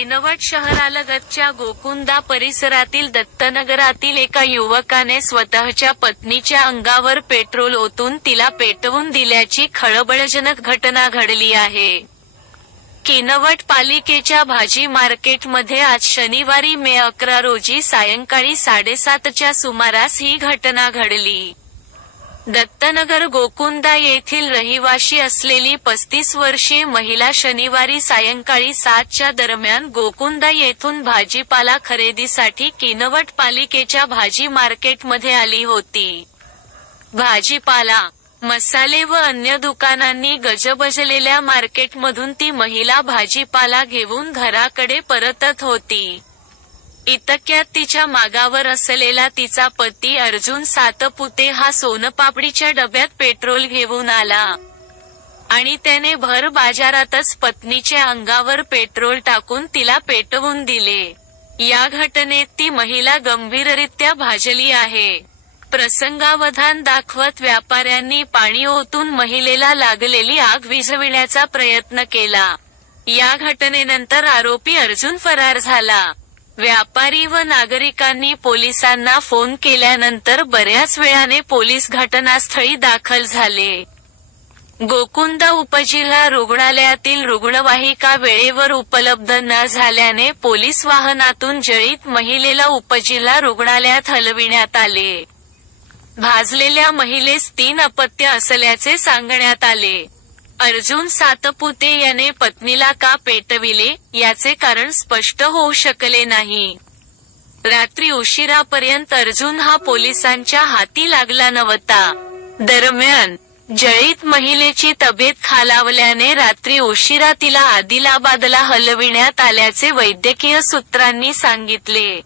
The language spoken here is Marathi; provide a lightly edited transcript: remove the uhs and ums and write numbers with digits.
किनवट शहरालगतच्या गोकुंदा परिसरातील दत्तनगरातील एका युवकाने स्वतःच्या पत्नीच्या अंगावर पेट्रोल ओतून तिला पेटवून दिल्याची खळबळजनक घटना घडली आहे. किनवट पालिकेच्या भाजी मार्केटमध्ये आज शनिवारी मे 11 रोजी सायंकाळी 7:30च्या सुमारास ही घटना घडली. दत्तनगर गोकुंदा येथील रहिवाशी असलेली 35 वर्षीय महिला शनिवारी सायंकाळी 7च्या दरम्यान गोकुंदा येथून भाजीपाला खरेदीसाठी किनवट पालिकेच्या भाजी मार्केटमध्ये आली होती. भाजीपाला, मसाले व अन्य दुकानांनी गजबजलेल्या मार्केटमधून ती महिला भाजीपाला घेऊन घराकडे परतत होती. इतक्यात तिच्या मागावर असलेला तिचा पती अर्जुन सातपुते हा सोनपापडीच्या डब्यात पेट्रोल घेऊन आला आणि त्याने भर बाजारातच पत्नीच्या अंगावर पेट्रोल टाकून तिला पेटवून दिले. या घटनेत ती महिला गंभीररित्या भाजली आहे. प्रसंगावधान दाखवत व्यापाऱ्यांनी पाणी ओतून महिलेला लागलेली आग विझविण्याचा प्रयत्न केला. या घटनेनंतर आरोपी अर्जुन फरार झाला. व्यापारी व नागरिकांनी पोलिसांना फोन केल्यानंतर बऱ्याच वेळाने पोलीस घटनास्थळी दाखल झाले. गोकुंदा उपजिल्हा रुग्णालयातील रुग्णवाहिका वेळेवर उपलब्ध न झाल्याने पोलीस वाहनातून जळीत महिलेला उपजिल्हा रुग्णालयात हलविण्यात आले. भाजलेल्या महिलेस 3 अपत्य असल्याचे सांगण्यात आले. अर्जुन सातपुते याने पत्नीला का पेटविले, याचे कारण स्पष्ट होऊ शकले नाही. रात्री उशिरापर्यंत अर्जुन हा पोलिसांच्या हाती लागला नव्हता. दरम्यान, जळीत महिलेची तब्येत खालावल्याने रात्री उशिरा तिला आदिलाबादला हलविण्यात आल्याचे वैद्यकीय सूत्रांनी सांगितले.